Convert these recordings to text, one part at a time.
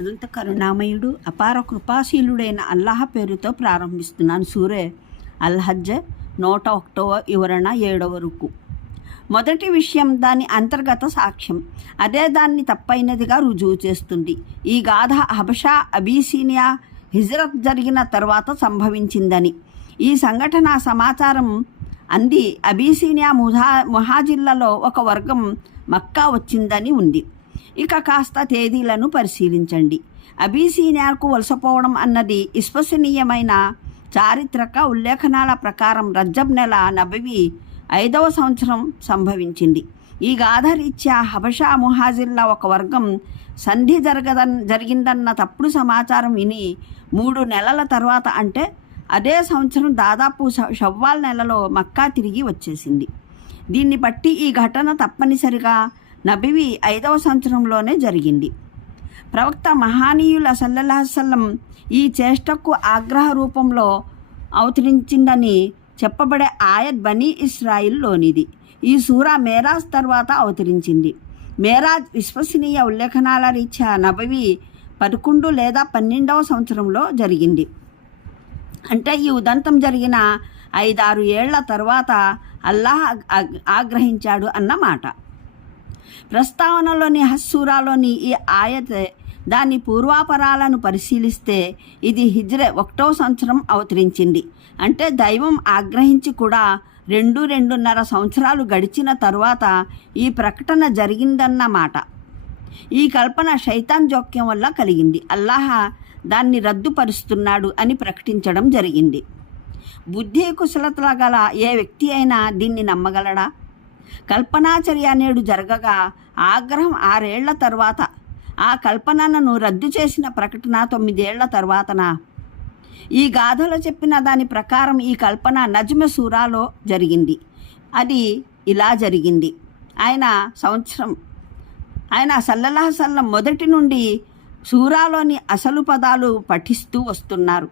అనంత కరుణామయుడు అపార కృపాశీలుడైన అల్లాహ్ పేరుతో ప్రారంభిస్తున్నాను. సూరే అల్హజ్ నూట ఒకటవ వివరణ ఏడవ రుకు. మొదటి విషయం దాని అంతర్గత సాక్ష్యం. అదే దాన్ని తప్పైనదిగా రుజువు చేస్తుంది. ఈ గాథ హబషా అబీసీనియా హిజరత్ జరిగిన తర్వాత సంభవించిందని. ఈ సంఘటన సమాచారం అంది అబీసీనియా ముహా ముహాజిల్లలో ఒక వర్గం మక్కా వచ్చిందని ఉంది. ఇక కాస్త తేదీలను పరిశీలించండి. అబీసీనియాకు వలసపోవడం అన్నది విశ్వసనీయమైన చారిత్రక ఉల్లేఖనాల ప్రకారం రజ్జబ్ నెల నబవి ఐదవ సంవత్సరం సంభవించింది. ఈ గాథరీత్యా హబషా ముహాజిల్లా ఒక వర్గం సంధి జరగదన్ జరిగిందన్న తప్పుడు సమాచారం విని మూడు నెలల తర్వాత అంటే అదే సంవత్సరం దాదాపు షవ్వాల్ నెలలో మక్కా తిరిగి వచ్చేసింది. దీన్ని బట్టి ఈ ఘటన తప్పనిసరిగా నబివి ఐదవ సంవత్సరంలోనే జరిగింది. ప్రవక్త మహానీయుల సల్లల్లాహసల్లం ఈ చేష్టకు ఆగ్రహ రూపంలో అవతరించిందని చెప్పబడే ఆయత్ బనీ ఇస్రాయిల్లోనిది. ఈ సూర మేరాజ్ తర్వాత అవతరించింది. మేరాజ్ విశ్వసనీయ ఉల్లేఖనాల రీత్యా నబవి పదకొండు లేదా పన్నెండవ సంవత్సరంలో జరిగింది. అంటే ఈ ఉదంతం జరిగిన ఐదారు ఏళ్ళ తర్వాత అల్లాహ్ ఆగ్రహించాడు అన్నమాట. ప్రస్తావనలోని హస్సూరాలోని ఈ ఆయతే దాని పూర్వాపరాలను పరిశీలిస్తే ఇది హిజ్రే ఒకటో సంవత్సరం అవతరించింది. అంటే దైవం ఆగ్రహించి కూడా రెండు రెండున్నర సంవత్సరాలు గడిచిన తరువాత ఈ ప్రకటన జరిగిందన్నమాట. ఈ కల్పన శైతాన్ జోక్యం వల్ల కలిగింది. అల్లాహ దాన్ని రద్దుపరుస్తున్నాడు అని ప్రకటించడం జరిగింది. బుద్ధి కుశలతల గల ఏ వ్యక్తి అయినా దీన్ని నమ్మగలడా? కల్పనాచర్య నేడు జరగగా ఆగ్రహం ఆరేళ్ళ తర్వాత. ఆ కల్పనను రద్దు చేసిన ప్రకటన తొమ్మిదేళ్ళ తర్వాతన. ఈ గాథలో చెప్పిన దాని ప్రకారం ఈ కల్పన నజ్మ సూరాలో జరిగింది. అది ఇలా జరిగింది. ఆయన సంవత్సరం ఆయన సల్లల్లాహ సల్లం మొదటి నుండి సూరాలోని అసలు పదాలు పఠిస్తూ వస్తున్నారు.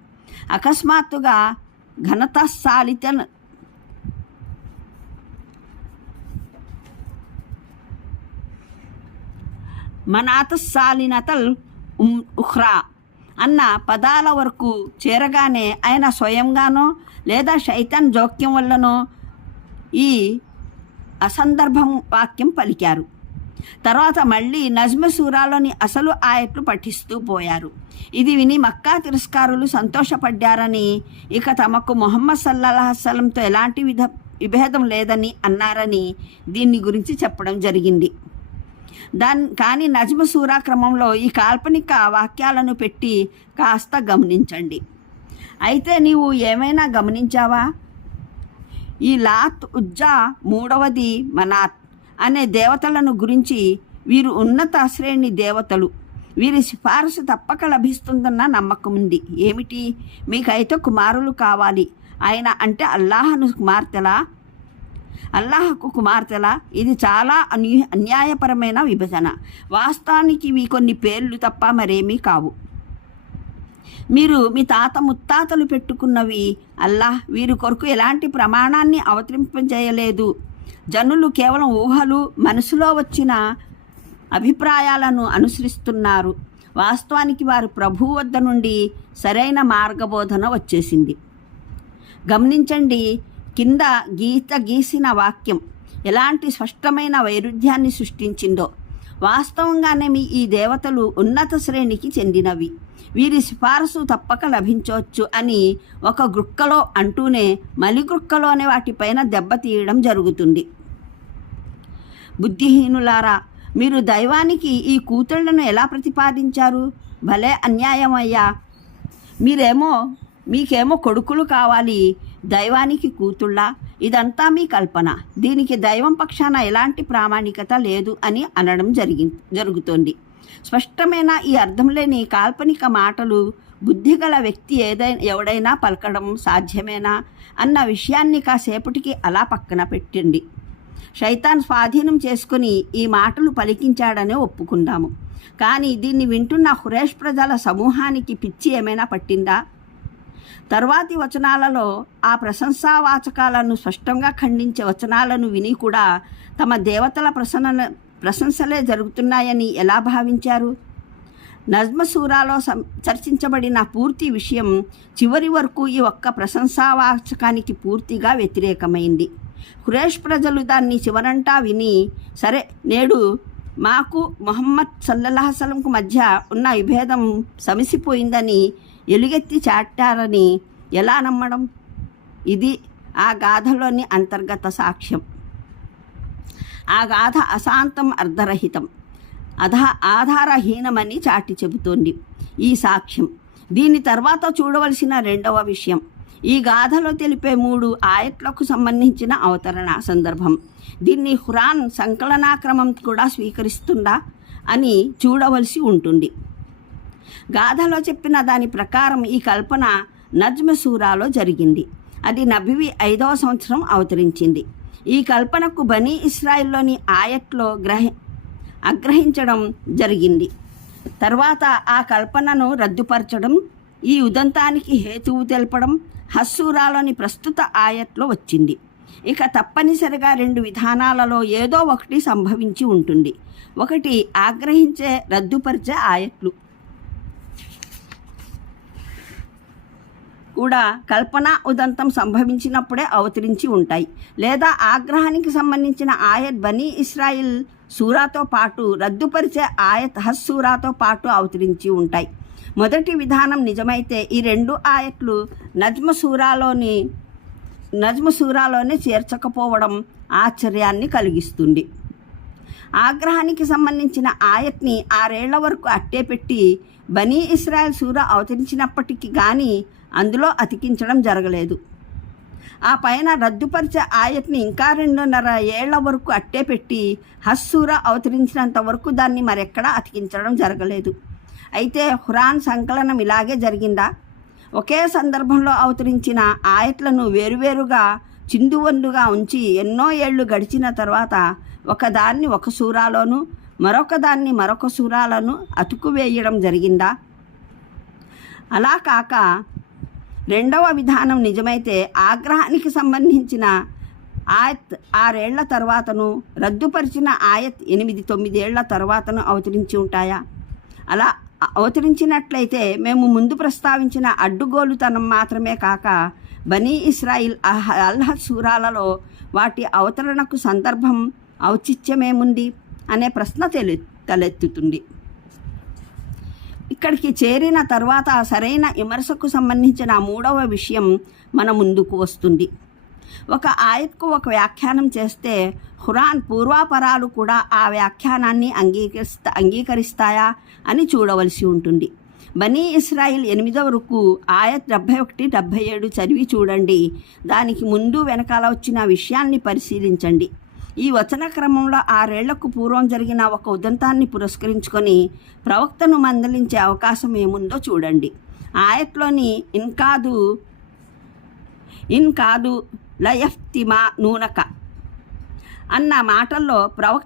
అకస్మాత్తుగా ఘనతసాలిత మనాతస్సాలినతల్ ఉమ్ ఉహ్రా అన్న పదాల వరకు చేరగానే ఆయన స్వయంగానో లేదా శైతాన్ జోక్యం వల్లనో ఈ అసందర్భం వాక్యం పలికారు. తర్వాత మళ్ళీ నజ్మ సూరాలోని అసలు ఆయట్లు పఠిస్తూ పోయారు. ఇది విని మక్కా తిరస్కారులు సంతోషపడ్డారని ఇక తమకు మొహమ్మద్ సల్లాహసలంతో ఎలాంటి విధ విభేదం లేదని అన్నారని దీన్ని గురించి చెప్పడం జరిగింది. దాన్ కానీ నజ్మ సూరా క్రమంలో ఈ కాల్పనిక వాక్యాలను పెట్టి కాస్త గమనించండి. అయితే నీవు ఏమైనా గమనించావా? ఈ లాత్ ఉజ్జా మూడవది మనాత్ అనే దేవతలను గురించి వీరు ఉన్నత శ్రేణి దేవతలు. వీరి సిఫారసు తప్పక లభిస్తుందన్న నమ్మకం ఉంది. ఏమిటి? మీకైతే కుమారులు కావాలి. ఆయన అంటే అల్లాహను కుమార్తెలా? అల్లాహకు కుమార్తెల? ఇది చాలా అన్యూ అన్యాయపరమైన విభజన. వాస్తవానికి ఇవి కొన్ని పేర్లు తప్ప మరేమీ కావు. మీరు మీ తాత ముత్తాతలు పెట్టుకున్నవి అల్లాహ్ వీరి కొరకు ఎలాంటి ప్రమాణాన్ని అవతరింపజేయలేదు. జనులు కేవలం ఊహలు మనసులో వచ్చిన అభిప్రాయాలను అనుసరిస్తున్నారు. వాస్తవానికి వారు ప్రభు వద్ద నుండి సరైన మార్గబోధన వచ్చేసింది. గమనించండి కింద గీత గీసిన వాక్యం ఎలాంటి స్పష్టమైన వైరుధ్యాన్ని సృష్టించిందో. వాస్తవంగానే మీ ఈ దేవతలు ఉన్నత శ్రేణికి చెందినవి. వీరి సిఫారసు తప్పక లభించవచ్చు అని ఒక గ్రుక్కలో అంటూనే మలి గ్రుక్కలోనే వాటిపైన దెబ్బతీయడం జరుగుతుంది. బుద్ధిహీనులారా మీరు దైవానికి ఈ కూతుళ్ళను ఎలా ప్రతిపాదించారు? భలే అన్యాయమయ్యా. మీరేమో మీకేమో కొడుకులు కావాలి. దైవానికి కూతుళ్ళ? ఇదంతా మీ కల్పన. దీనికి దైవం పక్షాన ఎలాంటి ప్రామాణికత లేదు అని అనడం జరిగి జరుగుతోంది. స్పష్టమైన ఈ అర్థం లేని కాల్పనిక మాటలు బుద్ధిగల వ్యక్తి ఏదైనా ఎవడైనా పలకడం సాధ్యమేనా? అన్న విషయాన్ని కాసేపటికి అలా పక్కన పెట్టండి శైతాన్ స్వాధీనం చేసుకుని ఈ మాటలు పలికించాడనే ఒప్పుకుందాము. కానీ దీన్ని వింటున్న హురేష్ ప్రజల సమూహానికి పిచ్చి ఏమైనా పట్టిందా? తర్వాతి వచనాలలో ఆ ప్రశంసావాచకాలను స్పష్టంగా ఖండించే వచనాలను విని కూడా తమ దేవతల ప్రసన్న ప్రశంసలే జరుగుతున్నాయని ఎలా భావించారు? నజ్మసూరాలో సం- చర్చించబడిన పూర్తి విషయం చివరి వరకు ఈ ఒక్క ప్రశంసావాచకానికి పూర్తిగా వ్యతిరేకమైంది. ఖురేష్ ప్రజలు దాన్ని చివరంటా విని సరే నేడు మాకు మొహమ్మద్ సల్లల్లాహసలంకు మధ్య ఉన్న విభేదం సమిసిపోయిందని ఎలుగెత్తి చాటారని ఎలా నమ్మడం? ఇది ఆ గాథలోని అంతర్గత సాక్ష్యం. ఆ గాథ అశాంతం అర్ధరహితం. అధ ఆధారహీనమని చాటి చెబుతోంది ఈ సాక్ష్యం. దీని తర్వాత చూడవలసిన రెండవ విషయం. ఈ గాథలో తెలిపే మూడు ఆయట్లకు సంబంధించిన అవతరణ సందర్భం. దీన్ని హురాన్ సంకలనాక్రమం కూడా స్వీకరిస్తుందా అని చూడవలసి ఉంటుంది. గాథలో చెప్పిన దాని ప్రకారం ఈ కల్పన నజ్మ సూరాలో జరిగింది. అది నబివి ఐదవ సంవత్సరం అవతరించింది. ఈ కల్పనకు బనీ ఇస్రాయిల్లోని ఆయట్లో గ్రహ అగ్రహించడం జరిగింది. తర్వాత ఆ కల్పనను రద్దుపరచడం ఈ ఉదంతానికి హేతువు తెలపడం హస్సూరాలోని ప్రస్తుత ఆయట్లో వచ్చింది. ఇక తప్పనిసరిగా రెండు విధానాలలో ఏదో ఒకటి సంభవించి ఉంటుంది. ఒకటి ఆగ్రహించే రద్దుపరిచే ఆయట్లు. కూడా కల్పన ఉదంతం సంభవించినప్పుడే అవతరించి ఉంటాయి. లేదా ఆగ్రహానికి సంబంధించిన ఆయత్ బనీ ఇస్రాయిల్ సూరాతో పాటు రద్దుపరిచే ఆయత్ హస్ సూరాతో పాటు అవతరించి ఉంటాయి. మొదటి విధానం నిజమైతే ఈ రెండు ఆయట్లు నజ్మ సూరాలోని నజ్మ సూరాలోనే చేర్చకపోవడం ఆశ్చర్యాన్ని కలిగిస్తుంది. ఆగ్రహానికి సంబంధించిన ఆయత్ని ఆరేళ్ళ వరకు అట్టే పెట్టి బనీ ఇస్రాయల్ సూర అవతరించినప్పటికీ కానీ అందులో అతికించడం జరగలేదు. ఆ పైన రద్దుపరిచే ఆయత్ని ఇంకా రెండున్నర ఏళ్ళ వరకు అట్టే పెట్టి హస్సూర అవతరించినంత వరకు దాన్ని మరెక్కడా అతికించడం జరగలేదు. అయితే హురాన్ సంకలనం ఇలాగే జరిగిందా? ఒకే సందర్భంలో అవతరించిన ఆయట్లను వేరువేరుగా చిందువందుగా ఉంచి ఎన్నో ఏళ్ళు గడిచిన తర్వాత ఒకదాన్ని ఒక సూరాలోను మరొక దాన్ని మరొక సూరాలను అతుకువేయడం జరిగిందా? అలా కాక రెండవ విధానం నిజమైతే ఆగ్రహానికి సంబంధించిన ఆయత్ ఆరేళ్ళ తర్వాతను రద్దుపరిచిన ఆయత్ ఎనిమిది తొమ్మిదేళ్ళ తర్వాతను అవతరించి ఉంటాయా? అలా అవతరించినట్లయితే మేము ముందు ప్రస్తావించిన అడ్డుగోలుతనం మాత్రమే కాక బనీ ఇస్రాయిల్ అల్హ సూరాలలో వాటి అవతరణకు సందర్భం ఔచిత్యమేముంది? అనే ప్రశ్న తెలి తలెత్తుతుంది. ఇక్కడికి చేరిన తర్వాత సరైన విమర్శకు సంబంధించిన మూడవ విషయం మన ముందుకు వస్తుంది. ఒక ఆయత్కు ఒక వ్యాఖ్యానం చేస్తే ఖురాన్ పూర్వాపరాలు కూడా ఆ వ్యాఖ్యానాన్ని అంగీకరిస్తా అంగీకరిస్తాయా అని చూడవలసి ఉంటుంది. బనీ ఇస్రాయిల్ ఎనిమిదవ రుకు ఆయత్ డెబ్భై ఒకటి డెబ్భై ఏడు చదివి చూడండి. దానికి ముందు వెనకాల వచ్చిన విషయాన్ని పరిశీలించండి. ఈ వచన క్రమంలో ఆరేళ్ళకు పూర్వం జరిగిన ఒక ఉదంతాన్ని పురస్కరించుకొని ప్రవక్తను మందలించే అవకాశం ఏముందో చూడండి. ఆయట్లోని ఇన్కాదు ఇన్ కాదు లయఫ్తిమా నూనక అన్న మాటల్లో ప్రవక్త